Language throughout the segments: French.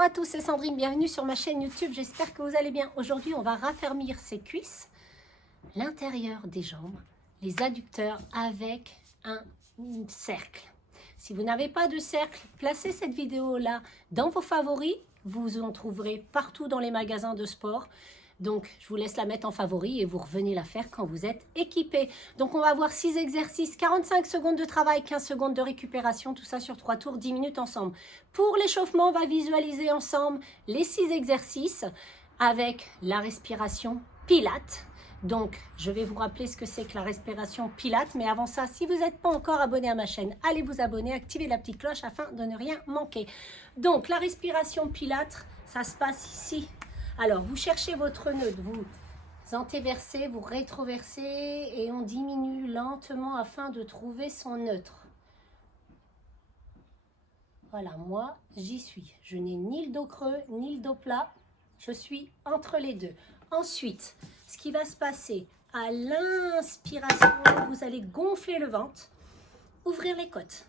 Bonjour à tous, c'est Sandrine, bienvenue sur ma chaîne YouTube, j'espère que vous allez bien. Aujourd'hui, on va raffermir ses cuisses, l'intérieur des jambes, les adducteurs avec un cercle. Si vous n'avez pas de cercle, placez cette vidéo-là dans vos favoris, vous en trouverez partout dans les magasins de sport. Donc, je vous laisse la mettre en favori et vous revenez la faire quand vous êtes équipé. Donc, on va avoir 6 exercices, 45 secondes de travail, 15 secondes de récupération, tout ça sur 3 tours, 10 minutes ensemble. Pour l'échauffement, on va visualiser ensemble les 6 exercices avec la respiration Pilates. Donc, je vais vous rappeler ce que c'est que la respiration Pilates. Mais avant ça, si vous n'êtes pas encore abonné à ma chaîne, allez vous abonner, activez la petite cloche afin de ne rien manquer. Donc, la respiration Pilates, ça se passe ici. Alors, vous cherchez votre neutre, vous antéversez, vous rétroversez et on diminue lentement afin de trouver son neutre. Voilà, moi, j'y suis. Je n'ai ni le dos creux, ni le dos plat. Je suis entre les deux. Ensuite, ce qui va se passer, à l'inspiration, vous allez gonfler le ventre, ouvrir les côtes.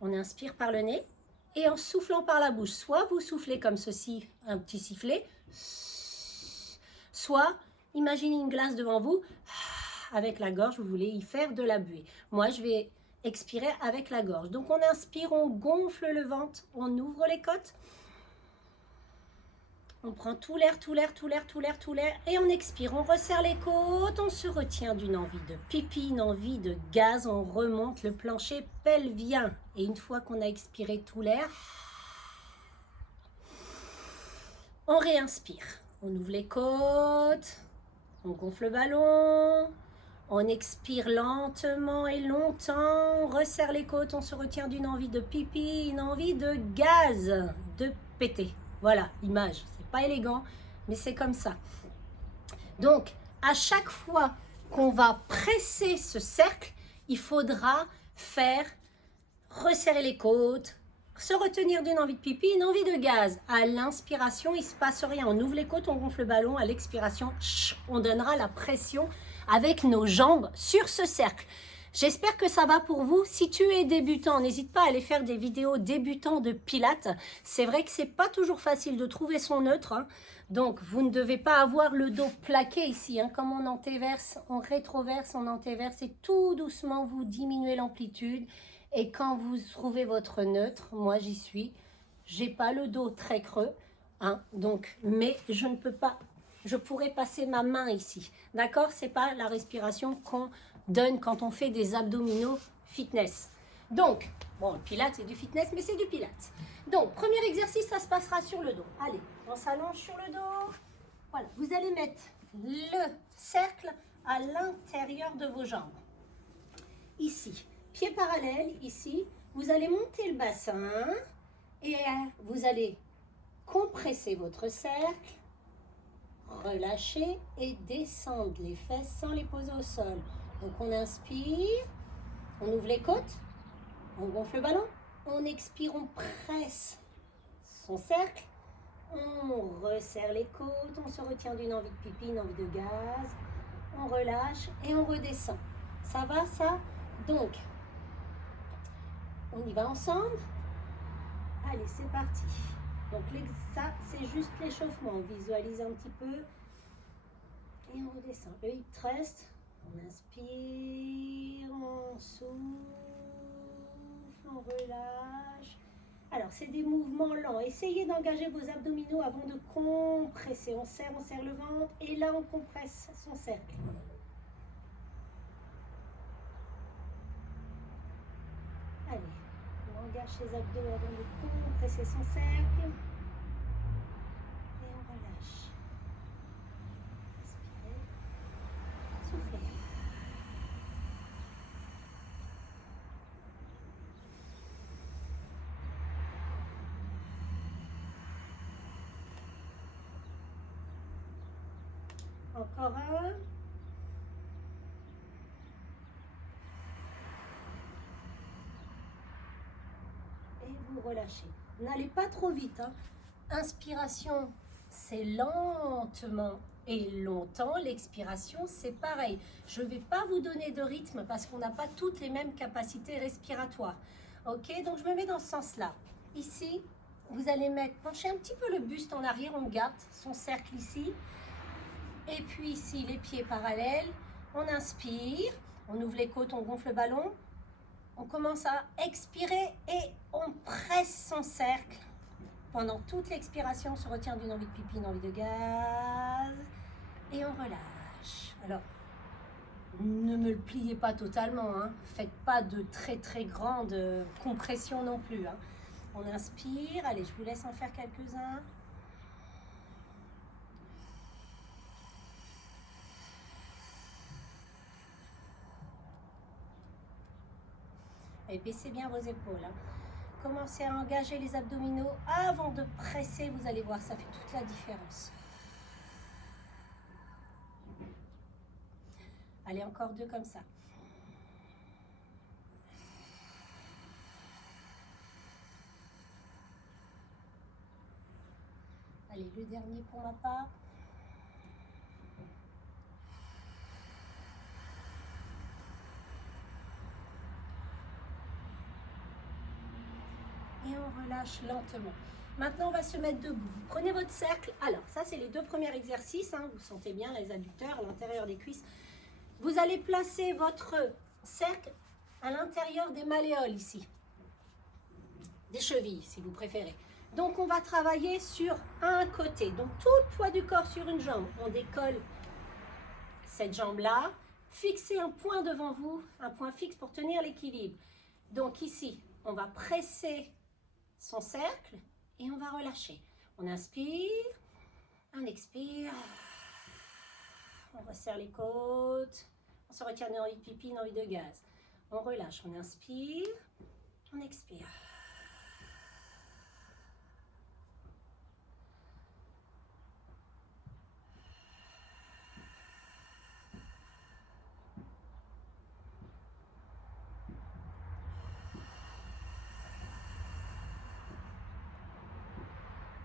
On inspire par le nez et en soufflant par la bouche. Soit vous soufflez comme ceci, un petit sifflet, soit imaginez une glace devant vous, avec la gorge, vous voulez y faire de la buée. Moi, je vais expirer avec la gorge. Donc, on inspire, on gonfle le ventre, on ouvre les côtes. On prend tout l'air, tout l'air, tout l'air, tout l'air, tout l'air. Et on expire, on resserre les côtes, on se retient d'une envie de pipi, une envie de gaz. On remonte le plancher pelvien. Et une fois qu'on a expiré tout l'air, on réinspire. On ouvre les côtes, on gonfle le ballon, on expire lentement et longtemps, on resserre les côtes, on se retient d'une envie de pipi, une envie de gaz, de péter. Voilà, image, c'est pas élégant, mais c'est comme ça. Donc, à chaque fois qu'on va presser ce cercle, il faudra faire resserrer les côtes, se retenir d'une envie de pipi, une envie de gaz. À l'inspiration, il ne se passe rien. On ouvre les côtes, on gonfle le ballon. À l'expiration, on donnera la pression avec nos jambes sur ce cercle. J'espère que ça va pour vous. Si tu es débutant, n'hésite pas à aller faire des vidéos débutants de Pilates. C'est vrai que ce n'est pas toujours facile de trouver son neutre. Hein. Donc, vous ne devez pas avoir le dos plaqué ici. Hein. Comme on antéverse, on rétroverse, on antéverse. Et tout doucement, vous diminuez l'amplitude. Et quand vous trouvez votre neutre, moi j'y suis, j'ai pas le dos très creux, hein, donc, mais je ne peux pas, je pourrais passer ma main ici, d'accord? C'est pas la respiration qu'on donne quand on fait des abdominaux fitness. Donc, bon, le Pilates c'est du fitness, mais c'est du Pilates. Donc, premier exercice, ça se passera sur le dos. Allez, on s'allonge sur le dos. Voilà, vous allez mettre le cercle à l'intérieur de vos jambes. Ici. Pied parallèle, ici, vous allez monter le bassin et vous allez compresser votre cercle, relâcher et descendre les fesses sans les poser au sol. Donc on inspire, on ouvre les côtes, on gonfle le ballon, on expire, on presse son cercle, on resserre les côtes, on se retient d'une envie de pipi, une envie de gaz, on relâche et on redescend. Ça va ça? Donc, on y va ensemble. Allez, c'est parti. Donc ça, c'est juste l'échauffement. On visualise un petit peu. Et on redescend. Le hip thrust. On inspire, on souffle, on relâche. Alors, c'est des mouvements lents. Essayez d'engager vos abdominaux avant de compresser. On serre le ventre. Et là, on compresse son cercle. Allez. On engage ses abdos avant de compresser son cercle. Et on relâche. Inspirez. Soufflez. Encore un. Relâchez. N'allez pas trop vite. Hein. Inspiration, c'est lentement et longtemps. L'expiration, c'est pareil. Je ne vais pas vous donner de rythme parce qu'on n'a pas toutes les mêmes capacités respiratoires. Ok, donc je me mets dans ce sens-là. Ici, Vous allez pencher un petit peu le buste en arrière, on garde son cercle ici. Et puis ici, les pieds parallèles. On inspire, on ouvre les côtes, on gonfle le ballon. On commence à expirer et on presse son cercle. Pendant toute l'expiration, on se retient d'une envie de pipi, une envie de gaz. Et on relâche. Alors, ne me le pliez pas totalement. Hein. Faites pas de très très grande compression non plus. Hein. On inspire. Allez, je vous laisse en faire quelques-uns. Et baissez bien vos épaules. Hein. Commencez à engager les abdominaux avant de presser. Vous allez voir, ça fait toute la différence. Allez, encore 2 comme ça. Allez, le dernier pour ma part. Et on relâche lentement. Maintenant, on va se mettre debout. Vous prenez votre cercle. Alors, ça, c'est les 2 premiers exercices. Hein. Vous sentez bien les adducteurs, l'intérieur des cuisses. Vous allez placer votre cercle à l'intérieur des malléoles ici. Des chevilles, si vous préférez. Donc, on va travailler sur un côté. Donc, tout le poids du corps sur une jambe. On décolle cette jambe-là. Fixez un point devant vous, un point fixe pour tenir l'équilibre. Donc, ici, on va presser son cercle et on va relâcher. On inspire, on expire, on resserre les côtes, on se retient d'une envie de pipi, une envie de gaz. On relâche, on inspire, on expire.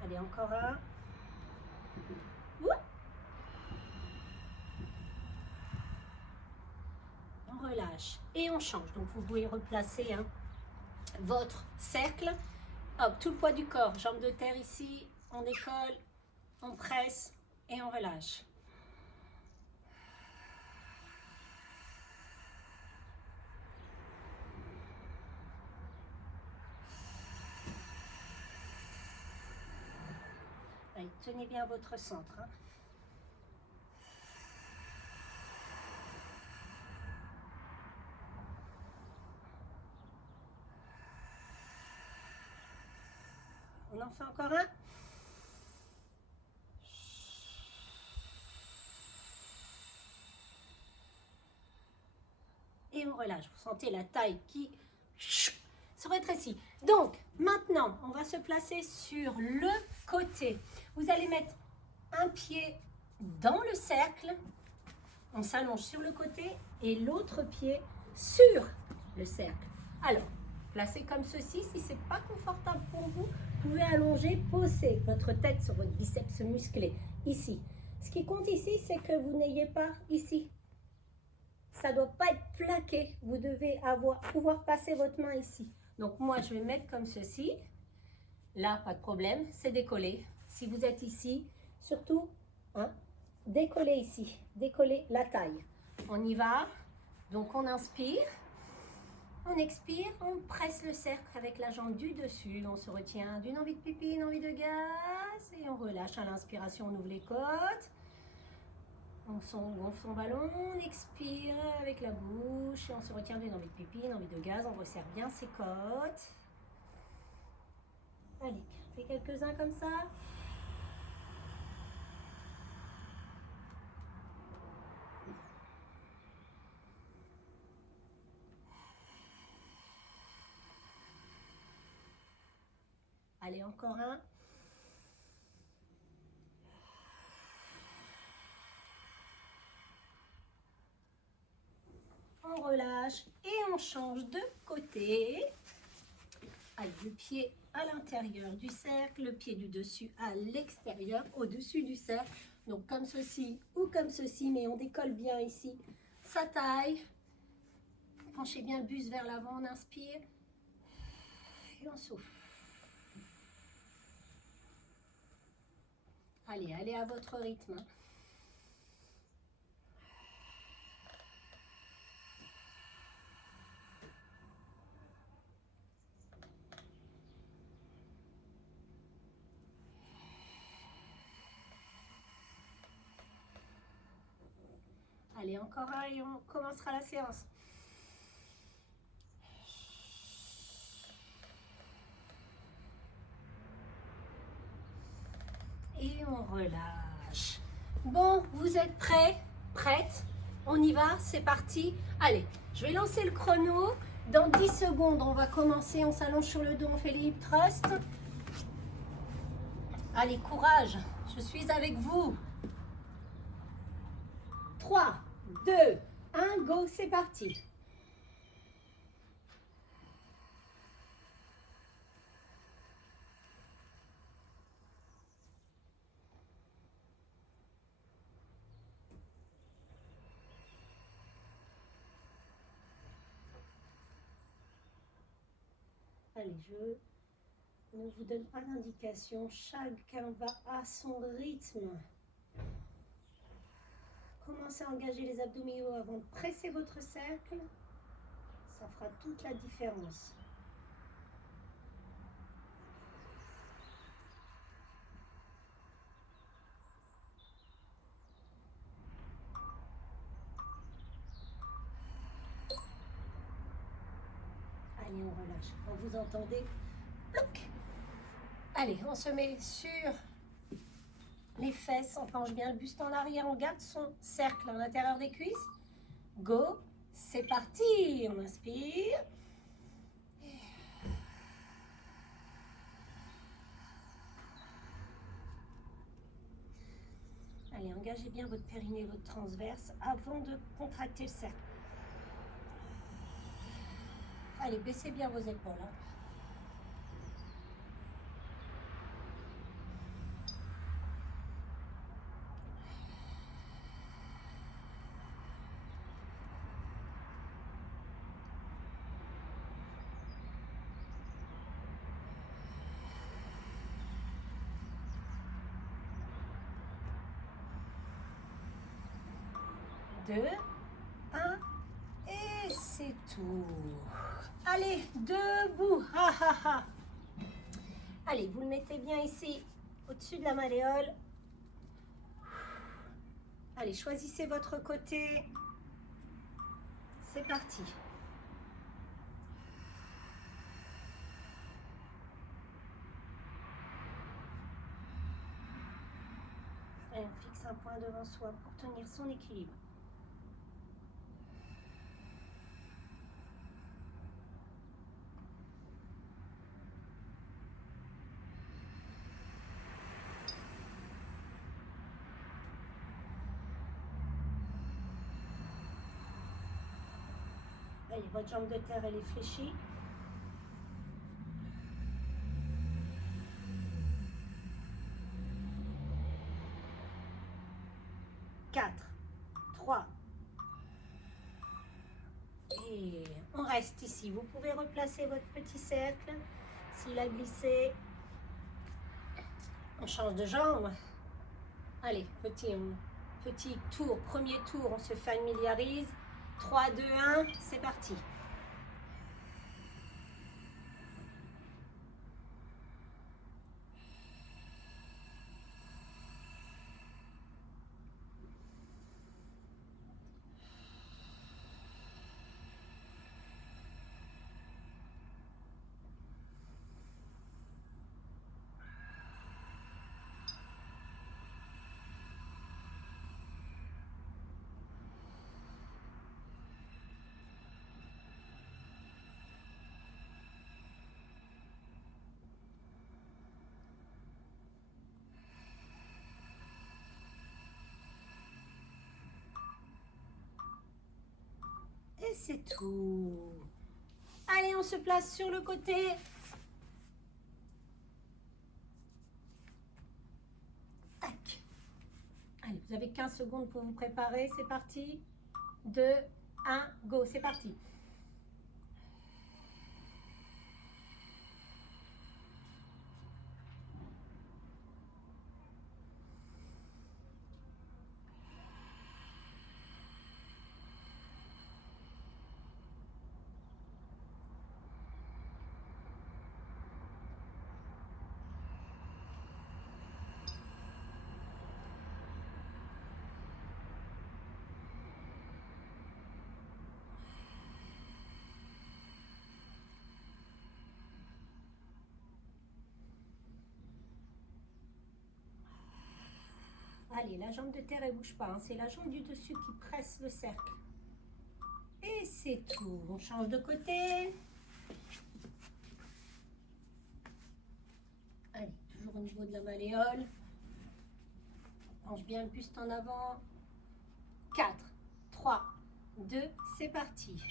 Allez, encore un. On relâche et on change. Donc, vous pouvez replacer votre cercle. Hop, tout le poids du corps, jambes de terre ici. On décolle, on presse et on relâche. Allez, tenez bien votre centre. Hein. On en fait encore un. Et on relâche. Vous sentez la taille qui se rétrécit. Donc, maintenant, on va se placer sur le côté. Vous allez mettre un pied dans le cercle. On s'allonge sur le côté et l'autre pied sur le cercle. Alors, placez comme ceci. Si ce n'est pas confortable pour vous, vous pouvez allonger, poser votre tête sur votre biceps musclé, ici. Ce qui compte ici, c'est que vous n'ayez pas ici. Ça ne doit pas être plaqué. Vous devez pouvoir passer votre main ici. Donc, moi, je vais mettre comme ceci. Là, pas de problème, c'est décollé. Si vous êtes ici, surtout, décollez ici. Décollez la taille. On y va. Donc, on inspire. On expire. On presse le cercle avec la jambe du dessus. On se retient d'une envie de pipi, une envie de gaz. Et on relâche à l'inspiration. On ouvre les côtes. On gonfle son ballon, on expire avec la bouche et on se retient d'une envie de pipi, une envie de gaz, on resserre bien ses côtes. Allez, fais quelques-uns comme ça. Allez, encore un. On relâche et on change de côté. Allez, le pied à l'intérieur du cercle, le pied du dessus à l'extérieur, au-dessus du cercle. Donc comme ceci ou comme ceci, mais on décolle bien ici sa taille. Penchez bien le buste vers l'avant, on inspire et on souffle. Allez, allez à votre rythme. Hein. Allez, encore un et on commencera la séance. Et on relâche. Bon, vous êtes prêts? Prêtes? On y va? C'est parti? Allez, je vais lancer le chrono. Dans 10 secondes, on va commencer. On s'allonge sur le dos, on fait les hip thrusts. Allez, courage. Je suis avec vous. 3, 2, 1, go, c'est parti. Allez, je ne vous donne pas d'indication. Chacun va à son rythme. Commencez à engager les abdominaux avant de presser votre cercle. Ça fera toute la différence. Allez, on relâche. Quand vous entendez, ploc. Allez, on se met sur les fesses, on penche bien le buste en arrière, on garde son cercle à l'intérieur des cuisses. Go, c'est parti. On inspire. Allez, engagez bien votre périnée, votre transverse avant de contracter le cercle. Allez, baissez bien vos épaules. Hein. Deux, un, et c'est tout. Allez, debout. Ha, ha, ha. Allez, vous le mettez bien ici, au-dessus de la malléole. Allez, choisissez votre côté. C'est parti. Allez, on fixe un point devant soi pour tenir son équilibre. Allez, votre jambe de terre, elle est fléchie. Quatre, 3. Et on reste ici. Vous pouvez replacer votre petit cercle. S'il a glissé, on change de jambe. Allez, petit tour, premier tour, on se familiarise. 3, 2, 1, c'est parti. Et c'est tout. Allez, on se place sur le côté. Tac. Allez, vous avez 15 secondes pour vous préparer. C'est parti. 2, 1, go. C'est parti. Allez, la jambe de terre, elle bouge pas. Hein. C'est la jambe du dessus qui presse le cercle. Et c'est tout. On change de côté. Allez, toujours au niveau de la malléole. Penche bien le buste en avant. 4, 3, 2, c'est parti.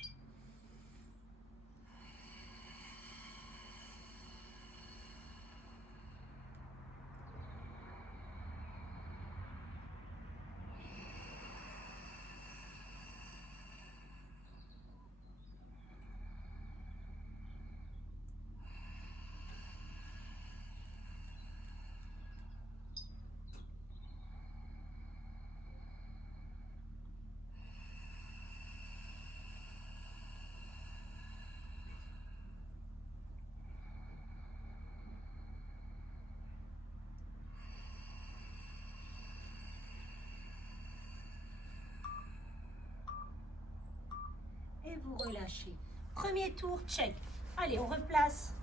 Et vous relâchez. Premier tour, check. Allez, on replace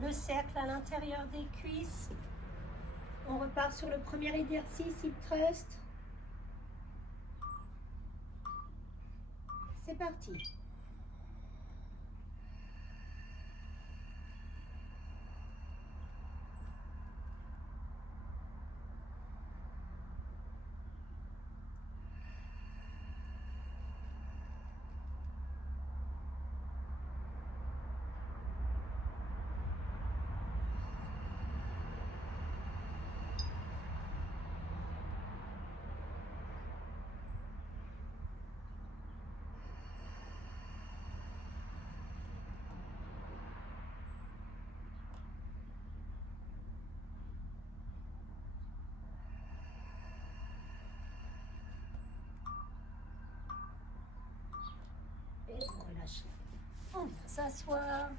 le cercle à l'intérieur des cuisses. On repart sur le premier exercice, hip thrust. C'est parti. Et vous relâchez. On vient s'asseoir.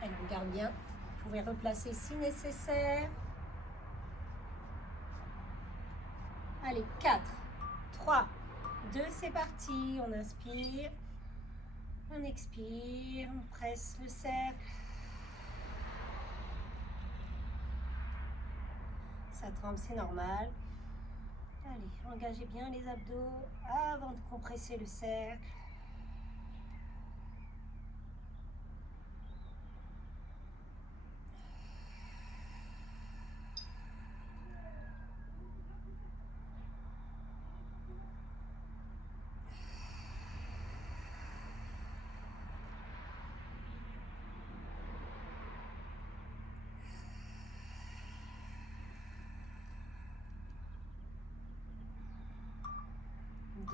Elle regarde bien. Vous pouvez replacer si nécessaire. Allez, 4, 3, 2, c'est parti. On inspire. On expire. On presse le cercle. Ça tremble, c'est normal. Allez, engagez bien les abdos avant de compresser le cercle.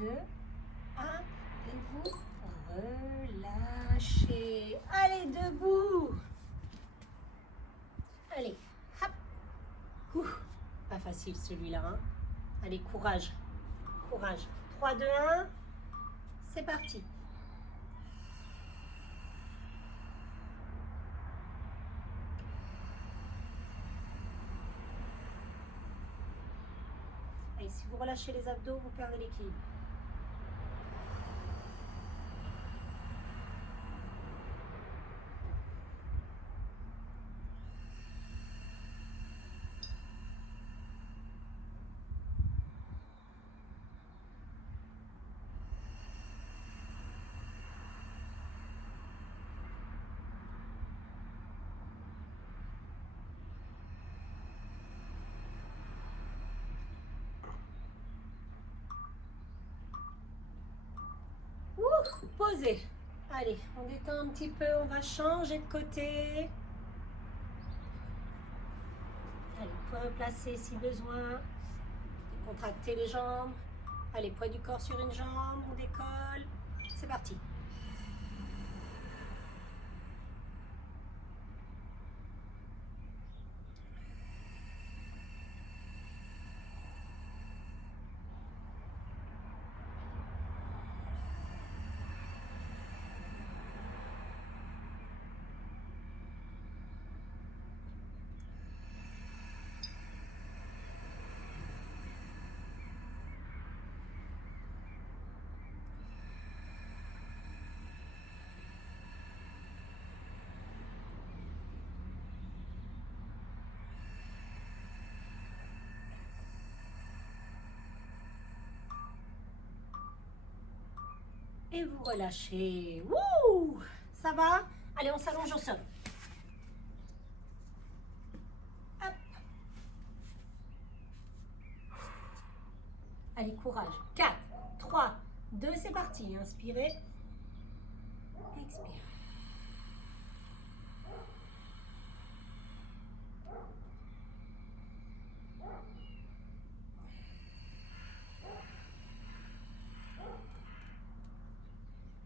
Deux, un, et vous relâchez. Allez, debout. Allez, hop. Ouh, pas facile celui-là. Hein. Allez, courage. Courage. 3, 2, 1. C'est parti. Et si vous relâchez les abdos, vous perdez l'équilibre. Posez. Allez, on détend un petit peu, on va changer de côté. Allez, vous pouvez replacer si besoin. Contractez les jambes. Allez, poids du corps sur une jambe, on décolle. C'est parti. Et vous relâchez. Wouh! Ça va? Allez, on s'allonge au sol. Hop. Allez, courage. 4, 3, 2, c'est parti. Inspirez. Expirez.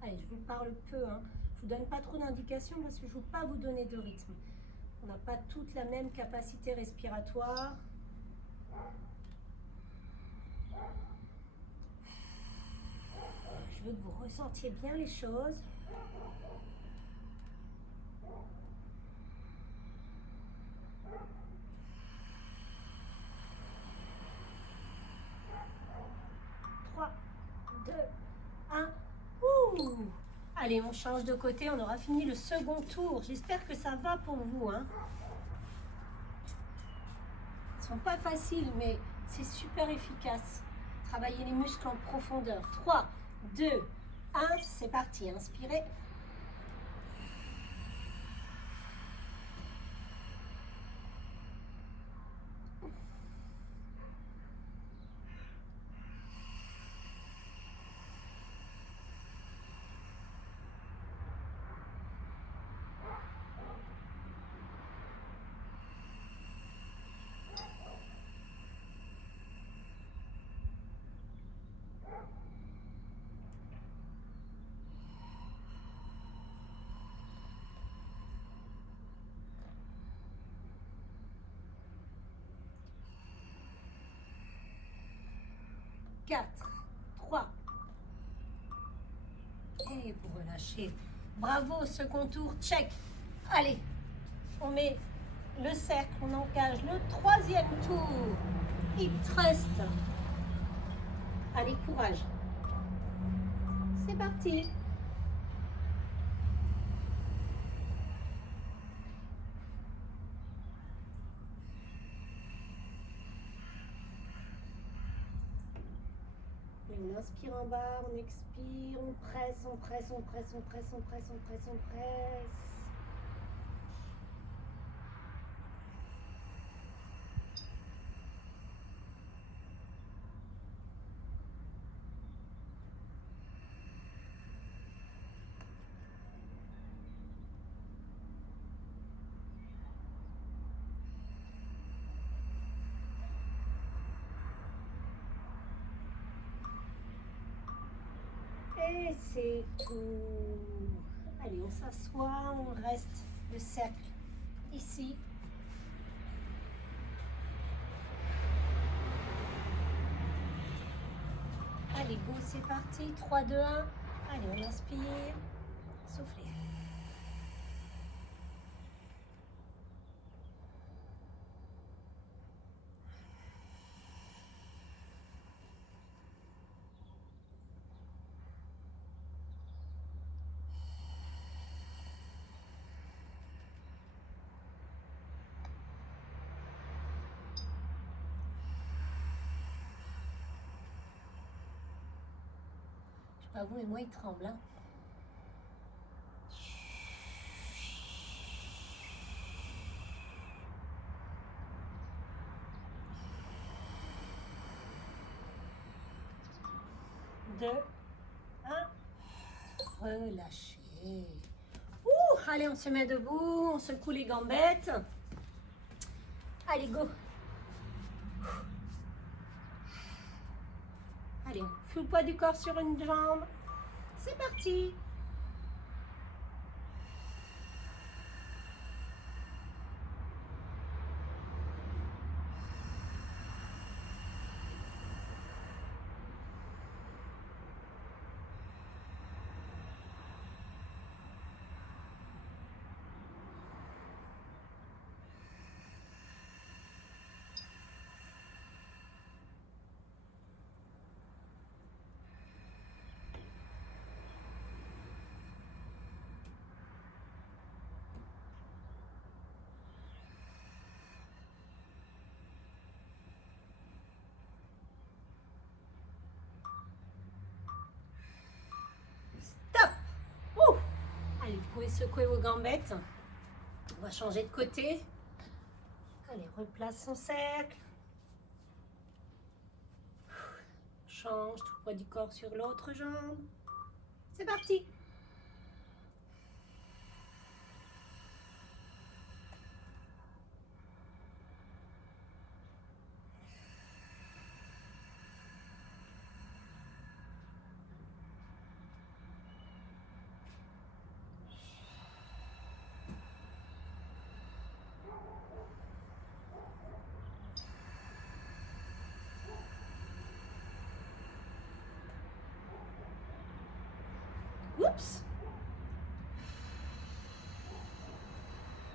Allez, je vous parle peu. Je ne vous donne pas trop d'indications parce que je ne veux pas vous donner de rythme. On n'a pas toute la même capacité respiratoire. Je veux que vous ressentiez bien les choses. Trois, 2, 1. Ouh! Allez, on change de côté. On aura fini le second tour. J'espère que ça va pour vous. Ils ne sont pas faciles, mais c'est super efficace. Travailler les muscles en profondeur. 3, 2, 1. C'est parti. Inspirez. Quatre, 3. Et vous relâchez. Bravo, second tour, check. Allez, on met le cercle, on engage le troisième tour. Hip thrust. Allez, courage. C'est parti. Et on inspire en bas, on expire, on presse, on presse, on presse, on presse, on presse, on presse, on presse. Et c'est tout. Allez, on s'assoit, on reste le cercle ici. Allez, go, c'est parti. 3, 2, 1. Allez, on inspire. Soufflez. Je sais pas vous, mais moi, il tremble. 2, 1. Relâchez. Ouh, allez, on se met debout, on secoue les gambettes. Allez, go. Allez, on fout le poids du corps sur une jambe. C'est parti. secouez vos gambettes. On va changer de côté. Allez, replace son cercle. Change tout le poids du corps sur l'autre jambe. C'est parti. Oups.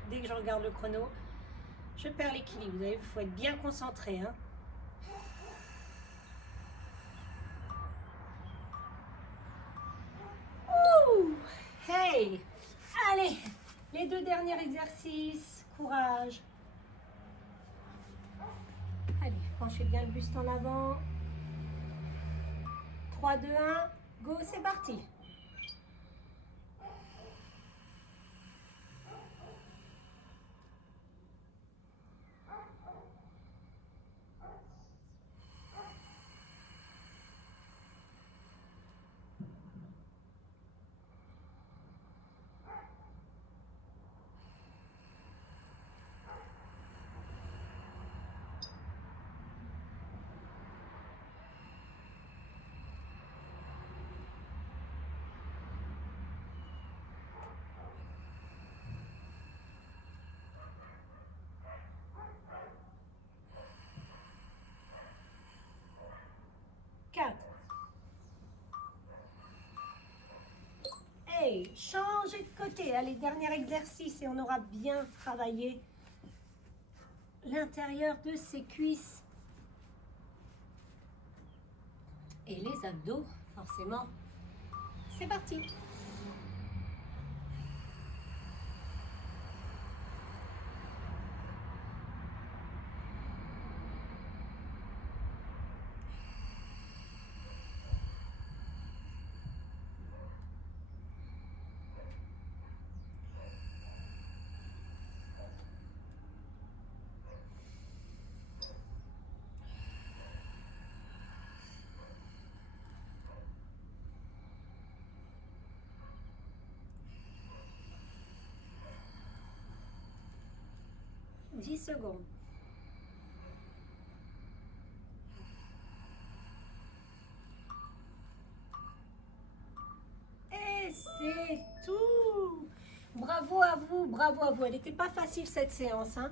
Dès que je regarde le chrono, je perds l'équilibre. Vous savez, il faut être bien concentré. Hein. Ouh, hey. Allez, les 2 derniers exercices. Courage. Allez, penchez bien le buste en avant. 3, 2, 1, go, c'est parti. Hey, changez de côté. Allez, dernier exercice et on aura bien travaillé l'intérieur de ses cuisses et les abdos, forcément. C'est parti. « 10 secondes. Et c'est tout. Bravo à vous, bravo à vous. Elle n'était pas facile cette séance. Hein.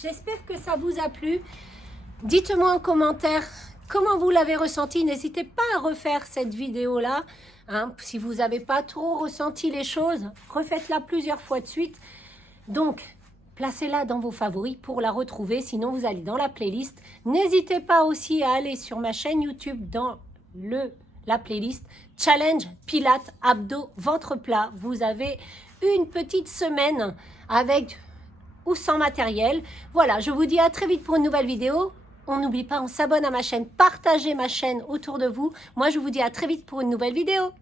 J'espère que ça vous a plu. Dites-moi en commentaire comment vous l'avez ressenti. N'hésitez pas à refaire cette vidéo-là. Hein. Si vous n'avez pas trop ressenti les choses, refaites-la plusieurs fois de suite. Donc, placez-la dans vos favoris pour la retrouver. Sinon, vous allez dans la playlist. N'hésitez pas aussi à aller sur ma chaîne YouTube dans la playlist Challenge Pilates Abdos Ventre Plat. Vous avez une petite semaine avec ou sans matériel. Voilà, je vous dis à très vite pour une nouvelle vidéo. On n'oublie pas, on s'abonne à ma chaîne, partagez ma chaîne autour de vous. Moi, je vous dis à très vite pour une nouvelle vidéo.